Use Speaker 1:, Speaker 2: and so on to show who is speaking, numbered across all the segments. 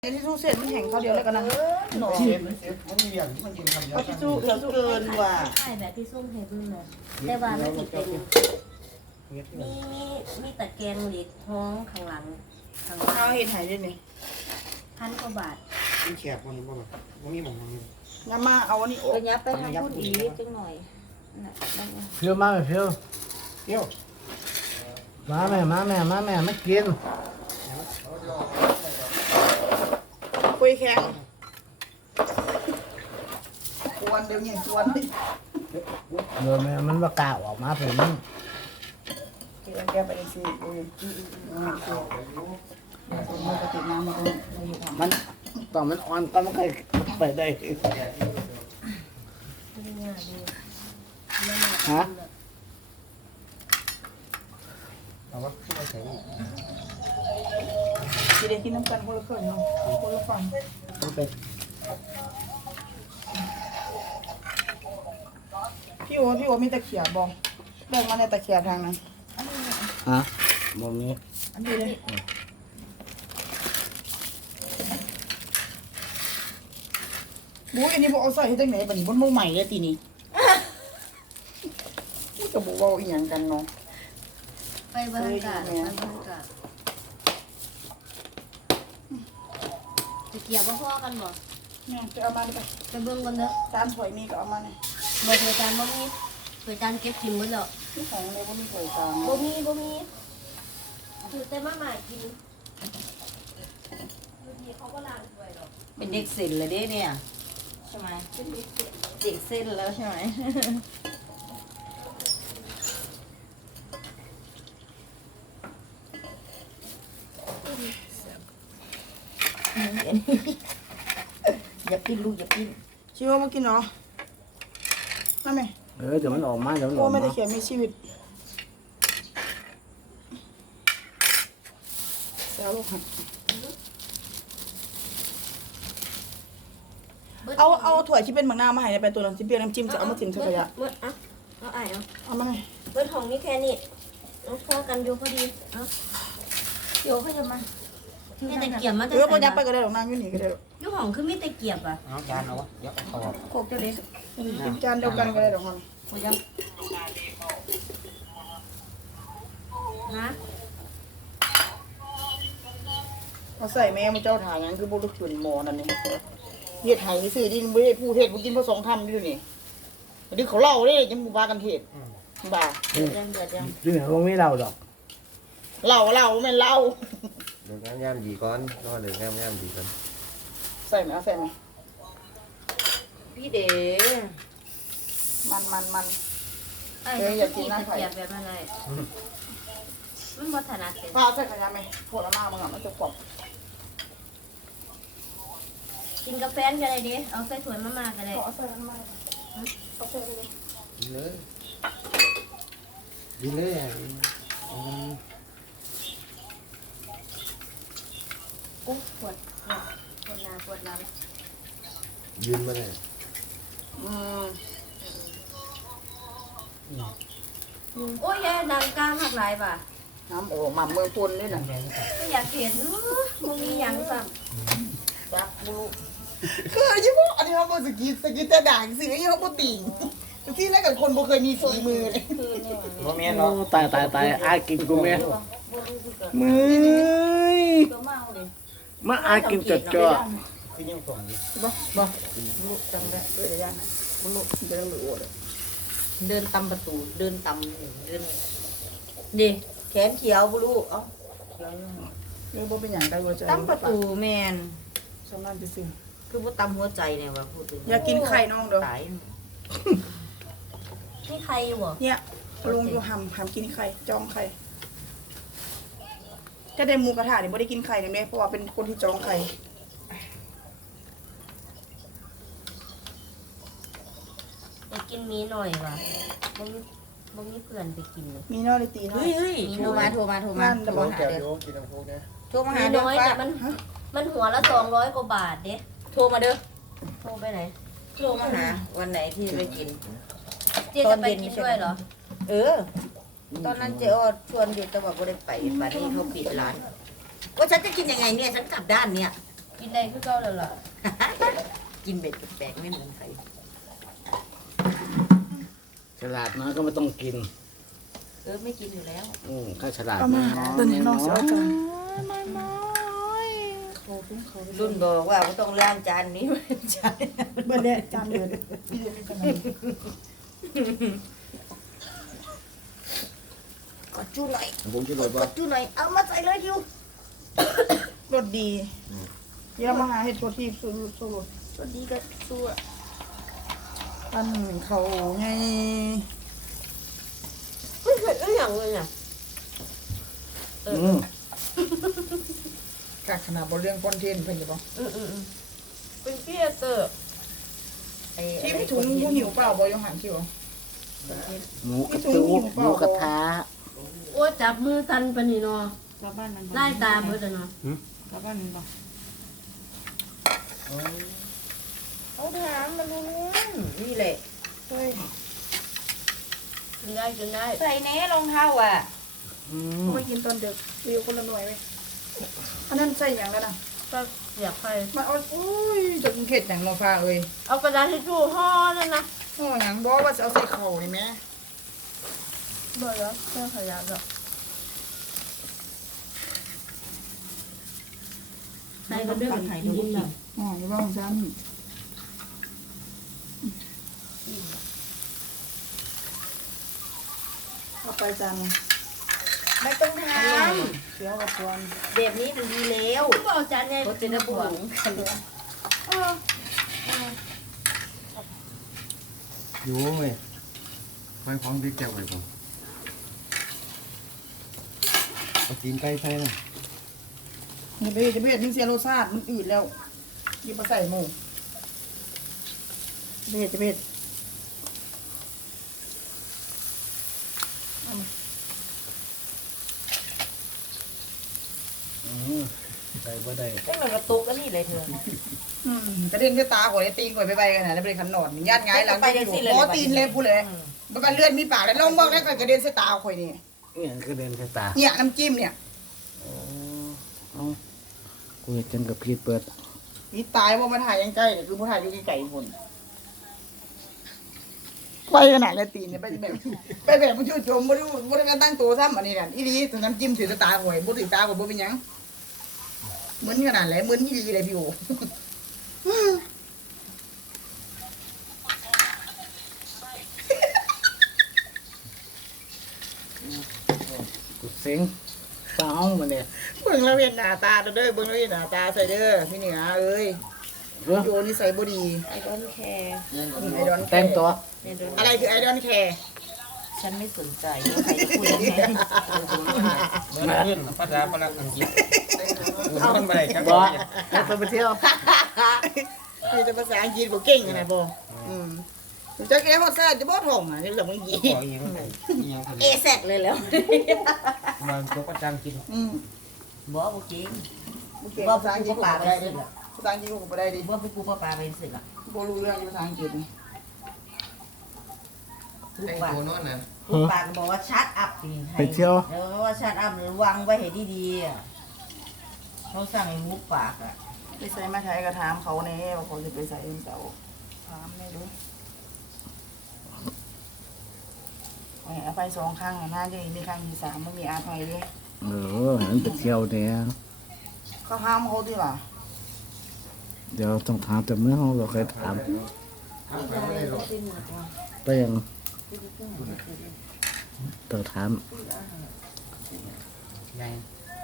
Speaker 1: ที่สู้เสร็จมันแห้งเขาเดียวแล้วกันนะหนอ
Speaker 2: เชฟมันมีอย่างที่มันกินคำเดียว
Speaker 1: เขาที่สู้เหลือเกินกว่า
Speaker 3: ใช่แบบที่ส้มเฮเบิลเลยแต่ว่ามันจะเป็นมีตะแกรงเหล็กท้องข้างหลัง
Speaker 1: เขาเห็นหายได้ไหม
Speaker 3: 1,000 กว่าบาท
Speaker 2: มันแฉบมันบ่แบบมันมีหมองมัน
Speaker 1: น้ำมาเอาอันนี้ออก
Speaker 4: ระยะไปทางพูดอีกจังหน่อยน่ะได้ไหม
Speaker 5: เพียวมาไหมเพียว
Speaker 2: เที่ยว
Speaker 5: มาแม่ไม่กิน
Speaker 1: คุยแข็งชวนเดี๋ยวนี้ชวน
Speaker 5: เดี๋ยวแม่มันประกาศออกมาเป็นมัน
Speaker 1: เดี๋ยวแกไปซื้อดูมันก็ติดน้ำมันก็อยู่ทำ
Speaker 5: มันตอนมันอ่อนก็มันเคยไปได้ฮะ
Speaker 2: เอาวะที่มาแข็ง
Speaker 1: กินได้กินน้ำกันคนละเครื่องเนาะคนละฝั่ง
Speaker 5: มันไป
Speaker 1: พี่โอมีตะเขียบบอกแบ่งมาในตะเขียบทางนั้น
Speaker 5: ฮะบ่มี
Speaker 1: อันนี้เลยบุ้ยอันนี้บอกเอาใส่ให้ตั้งไหนบัดนี้บนมือใหม่เลยทีนี้ก็บอกว่าอีหยังกันเนาะ
Speaker 3: ไปบรรยากาศจะเกี่ยวพ่อกันบ่
Speaker 1: เนี่ยจะเอามาดิไป
Speaker 3: ไปเบิ่งกันเด้อ
Speaker 1: จานถวยมีก็เอามาเนี่ย
Speaker 3: บ่เคยจานบ่มีเคยจานเก็บทิ้งหมดแล้ว
Speaker 1: ที่ของเลยว่ามีถวยจาน
Speaker 3: บ่มีคือแต่มากินบางทีเขาก็ล้างถ้วยหรอก
Speaker 4: เป็นเด็กศิลป์เลยเด้เนี่ยใช่ไหมเด็กเส้นแล้วใช่ไหม อย่าปิ้นลูกอย่าปิ้น
Speaker 1: ชิว่ามากินเนาะนั่นไง
Speaker 5: เดี๋ยวมันออกมาเดี๋ยวมันอ
Speaker 1: โอ้
Speaker 5: อก
Speaker 1: ไม่
Speaker 5: มา
Speaker 1: ได้เขียนมีชีวิตเสียลูกเอาถั่วที่เป็นบางหน้ามาให้ไปตัวนั้นที่เปรี้ยวน้ำจิ้มจะเอามาจิ้มเฉยๆ
Speaker 3: เมื่อเอาไอ้เอา
Speaker 1: เอามาเลย
Speaker 3: เบิดของนี่แค่นี้น้องพ่อกันอยู่พอดีเอาโยเขาจะมาแค่ตะเกียบมา
Speaker 1: เออพอยับไปก็ได้หรอกน้ำอยู่นี่ก็ได้หรอก
Speaker 3: อยู่ห้องคือมีตะเกียบอ่ะ
Speaker 2: เอาจานเอาวะเดี๋ยวเอาออก
Speaker 3: โคกเจ้าเด็ก
Speaker 1: กินจานเดียวกันก็ได้หรอกมัน
Speaker 3: โอ้ยังฮะ
Speaker 1: เขาใส่แม่มันเจ้าถ่ายยังคือบุรุษชนหมอนั่นนี่เฮ็ดไห้ซื้อดินบ่ได้ผู้เฮ็ดบ่กินผสมทำดินี่อันนี้เขาเล่าเด้ยังบ่ว่ากันเฮ็ดบ่า
Speaker 4: เดือดยัง
Speaker 5: ที่ไหนบ่มีเราดอก
Speaker 1: เล่าแม่นเล่า
Speaker 2: เดี๋ยวงามดีก่อนรอเดี๋ยวงามดีก่อน
Speaker 1: ใส่ไหมเอาใส่ไหม
Speaker 4: พี่เด๋
Speaker 1: มัน
Speaker 3: ไอ้อยากกินตะเกียบแบบอะไรมันบ่ถนัดเลย
Speaker 1: ป้าใส่ขยะไหมพวกละมามึงอ่ะมันจะกรอบ
Speaker 3: กินกาแฟนก็ได้ดิเอาใส่ถ้วยมาก็ได้
Speaker 1: ขอใส่กันมาเอาใส่ไปเลย
Speaker 2: กินเลยกินเลยอ่ะ
Speaker 3: อุ๊ยปวดหน้าปวดหลัง
Speaker 2: ยืนมาเลย
Speaker 1: อืม
Speaker 3: โอ้ยยายนางกลางหักหลายป่ะ
Speaker 1: น้ำโอ้หม่ำเมืองปุ่นนี่น่ะ
Speaker 3: ไม่อยากเห็นมึงมีหยังสั่ง
Speaker 1: จักบุรุคือยี่ห้ออันนี้เขาบอกสกินแต่ด่างสิยี่ห้อปกติที่แรกกับคนบ่เคยมีฝีมือเลย
Speaker 2: โมเมน
Speaker 5: โอ้
Speaker 2: เนาะ
Speaker 5: ตายอากินกูแม่มือ
Speaker 4: ตัวเมาเลย
Speaker 5: มาอากินจัดจ้อ
Speaker 2: ที่นี่ส่งดิ
Speaker 1: บ่ลูกจังได้เดี๋ยวย่างบุรุจะได้เหลือเลย
Speaker 4: เดินตำประตูเดินตำเดินดิแขนเขียวบุลูกเอ้า
Speaker 1: เรื่องบ่เป็นอย่างใดบ่ใจ
Speaker 4: ตำประตูแมน
Speaker 1: สำนักจริง
Speaker 4: คือว่าตำหัวใจเนี่ยว่าพูดถึง
Speaker 1: อยากกินไข่น้องเด้อ
Speaker 4: ตาย
Speaker 3: นี่ใครอยู่บ่
Speaker 1: เนี่ยลุงอยู่หำกินไข่จองไข่ก็ได้หมูกระทะนี่บ่ได้กินไข่เลยแม่เพราะว่าเป็นคนที่จองไข่
Speaker 3: อยากกินหมีหน่อยว่ะบ่มีเพื่อนไปกินเลย
Speaker 1: มีน้อยเลยตีน้อ
Speaker 4: เฮ้
Speaker 1: ย
Speaker 4: ยโทรมา
Speaker 1: นั่นแต่
Speaker 2: โอ้แก้วโยกินน้ำโค้กเนี่ย
Speaker 4: โทรมา
Speaker 3: หมี
Speaker 4: หาเด้อ
Speaker 3: น้อย
Speaker 4: ป้า
Speaker 3: แต่มันหัวละ200 กว่าบาทเด้
Speaker 4: โทรมาเด้อ
Speaker 3: โทรไปไหน
Speaker 4: โทรมาหาวันไหนที่จะไปกิน
Speaker 3: เจ๊จะไปกินด้วยเหรอ
Speaker 4: เออ ตอนนั้นเจ๊อ้อชวนอยู่แต่ว่าไม่ได้ไปป่านนี้เขาปิดร้านว่าฉันจะกินยังไงเนี่ยฉันกลับด้านเนี่ย
Speaker 1: โท
Speaker 3: กินได้คือเก่าแล้วล่ะ
Speaker 4: กินเบ็ดกับแปลกไม่เหมือนใคร
Speaker 5: ฉลาดน้อยก็ไม่ต้องกิน
Speaker 4: ไม่กินอยู่แล้ว
Speaker 5: ถ้าฉลาด
Speaker 1: เอามาตัวนี้น้องเสียกัน
Speaker 4: รุ่นบอกว่าก็ต้องล้างจานนี้ไม่ใช่
Speaker 1: เบิดเนี่ยจานเดือนที่เดือนนี้กันนะ
Speaker 4: กดจู้หน่อย
Speaker 5: ผมจะเลย
Speaker 4: ก
Speaker 5: ว่า
Speaker 4: ดจู้หน่อยเอามาใส่เลยอยู่
Speaker 1: รสดีเดี๋ยวมาหาเห็ดตัวที่สู้สู้รส
Speaker 4: สวัสดีก็สู้อะ
Speaker 1: ปั้นเขาไง
Speaker 3: ไม่เผ็ดไม่อย่างเลยน่ะ
Speaker 1: กะขนาดบนเรื่องคอนเทนต์เพิ่นจะบอก
Speaker 3: เป็นเพี้ยเตอร์
Speaker 1: ที่ถุงผู้หิวเปล่าบอยหันที่บอก
Speaker 5: หมูกระตูหมูกระทะ
Speaker 3: โอ้จับมือทันปะนี่เนาะ
Speaker 1: กลับบ้านมัน
Speaker 3: ไล่ตาเบิดอะเนาะ
Speaker 1: กลับบ้านมันบอก
Speaker 4: เอาถามมาลุงนี่แหละ
Speaker 1: เฮ้ย
Speaker 3: กินได้กินได้
Speaker 4: ใส่แน่รองเท้าอ่ะ
Speaker 1: ไม่กินตอนเด็กวิวคนละหน่วยไหมอันนั้นใส่อย่างแล้วนะ
Speaker 3: ก็เสียบไป
Speaker 1: มาเอาอุ้ยจะกินเผ็ดอย่างเราฟ้าเอ้ย
Speaker 3: เอากระดาษทิชชู่ห่อนั่นนะ
Speaker 1: โอ้อย่างบอกว่าจะเอาใส่เข่าเลยไหม
Speaker 3: เบิดแล้วเครื่องขยะก็ใส่ก็เรื่องไข่กินแบบ
Speaker 1: อ๋ออย่าบอกฉันเอาไปจัน
Speaker 4: ไม่ต้องท
Speaker 1: เสียวกับตัว
Speaker 4: ำแบบนี้มันดีแล้ว
Speaker 3: ก็เอาจานใหญ่
Speaker 4: ก็เป็นระบุง
Speaker 2: อยู่ไหมไฟของบิ๊กแก้วไว้ผมเอาตีนไก่ใส่นะ
Speaker 1: อย่าไปจะไปเห็นเสียรสชาติมันอืดแล้วยิ่งมาใส่หมูจะไปเห็ด
Speaker 5: ใส่บ่ได้
Speaker 4: ตั้งแต่กระตุกก็นี่เลยเธอก
Speaker 1: ระเด็นที่ตาข่อยตีนข่อยไปกันนะแล้วไปขันหนอนญาติไงหลังขอตีนเลยพูดเลยมันเลือดมีปากแล้วลองบอกได้ข่อยกระเด็นใส่ตาข่อยนี่
Speaker 5: เนี่ยกระเด็นใส่ตา
Speaker 1: เนี่ยน้ำจิ้มเนี่ย
Speaker 5: เอากูเห็นจังกับพีดเปิด
Speaker 1: นี่ตายว่ามันถ่ายยังใกล้เนี่ยคือมันถ่ายอยู่ไกลๆคนไปขนาดเลยตีนเนี่ยไปแบบมันช่วยโจมบ่ได้การตั้งตัวซ้ำอันนี้น่ะอีหลีถึงน้ำจิ้มถือตาข่อยบ่ถือตาข่อยบ่เป็นหยังเหมือนขนาดไหนเหมือนอีหลีเลยพี่โอ
Speaker 5: กูเซ็งเศร้าห้องมาเนี่ย
Speaker 1: เบิ่งแล้วเห็นหน้าตาเด้อเบิ่งแล้วเห็นหน้าตาใส่เด้อพี่เหนือเอ้ย
Speaker 5: เฮ้ย
Speaker 1: โยนี่ใส่บ่ดี
Speaker 4: ไอดอนแคร์
Speaker 1: ไอดอนแค
Speaker 5: แต่ง
Speaker 1: ร์
Speaker 5: ตัว
Speaker 1: อะไรคือไอดอนแคร์
Speaker 4: ฉันไม่สนใจว่าใครจะพูดยังไง
Speaker 2: เดินขึ้นภาษาฝรั่งอังกฤษมันไปจัง
Speaker 5: บ่แล้วไปเที่ยว
Speaker 1: มีแต่ภาษาอังกฤษบ่เก่งขนาดบ่จะแก้ภาษาจะบ่ท่องอ่ะนี่สำคัญอี
Speaker 2: ขออีกอย่าง
Speaker 4: เอแซดเลยแล้ว
Speaker 2: มันตัวประจำกิน
Speaker 4: บ่บุกิง
Speaker 1: บ่เก่ง
Speaker 4: บ่
Speaker 1: ภาษาอังกฤษ
Speaker 4: ปลา
Speaker 1: บ่
Speaker 4: ไป
Speaker 1: ได้
Speaker 4: สิ
Speaker 1: ดิ
Speaker 4: ละ
Speaker 1: ภาษาอังกฤษบ่ได้ดิ
Speaker 4: บ่ไปกูปลาไปสิละ
Speaker 1: บ่รู้เรื่องภาษาอังกฤษนี่
Speaker 4: ลูก
Speaker 2: ไอ้
Speaker 4: ปลา
Speaker 2: ตัวโน้นน่ะ
Speaker 4: ลูกปลาก็บอกว่าชัดอัพนี่
Speaker 5: ไปเที่ยว
Speaker 4: แล้วว่าชัดอัพระวังไว้ให้ดีๆอ่ะเขาสั่งให้ลูกปากอ่ะ
Speaker 1: ไปใส่มาไทยก็ถามเขาแน่ว่าเขาสิไปใส่เจ้าถามแน่เด้อเอาไป2ครั้งน่าจะมีครั้งที่3บ่มีอาภัยเด้
Speaker 5: มันไปเที่ยวเนี่ย
Speaker 1: เขาห้ามเขาที่ล่ะ
Speaker 5: เดี๋ยวต้องถามแต่เมื่อเราเคยถาม ไปยังต่อถาม
Speaker 2: ใหญ่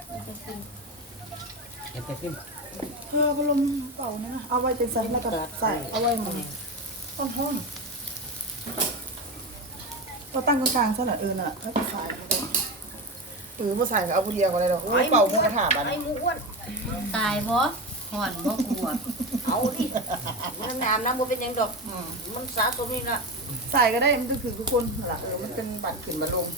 Speaker 2: เอ็ดไปขึ้น
Speaker 1: พัดลมเก่านะเอาไว้เป็นสันแล้วก็ใส่เอาไว้หมันต้นห้องเราตั้งกลางๆซะหน่อยน่ะแล้วก็ใส่บ่ใส่ก็เอาผู้เดียวก็ได้ดอกโอ้ยเป่าหมูกระทะบัด
Speaker 4: ไอ้
Speaker 1: นี้
Speaker 4: หมูอ้วน
Speaker 3: ตายบ่ห่อนบ่กลัว
Speaker 4: เอาดิน้ำบ่เป็นยังดอกมันสะสมนี่ละ
Speaker 1: ใส่ก็ได้มันคือทุกคนนั่นล่ะมันเป็นบัตรขึ้นบัตรลง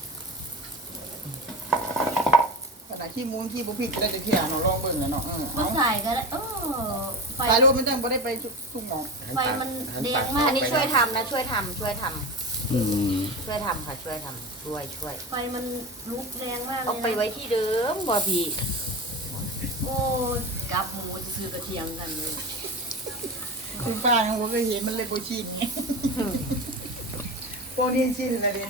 Speaker 1: ขณะขี้มูนขี้บ่ผิดก็ได้จะเที่ยวเนาะลองเบิ่งน่ะเนาะ
Speaker 3: บ่
Speaker 1: เอา
Speaker 3: ใส่ก็ได้ไฟ
Speaker 1: สายรูปมันจังบ่ได้ไปทุกหมอง
Speaker 3: ไฟมันแดงมาก
Speaker 4: อันนี้ช่วยทำนะช่วยทำ
Speaker 5: อืม
Speaker 4: ช่วยทำค่ะช่วยทำช่วย
Speaker 3: ไฟมันลุกแรงมากเลย
Speaker 4: เอาไปไว้ที่เดิมบ่พี่
Speaker 3: โอ้อ้ยกับหมูจะซื้อกระเทียมกันเลย
Speaker 1: คือฟ้ายังบ่เคยเห็นมันเลยบ่ชินพวกนี้ชินแล้วเด้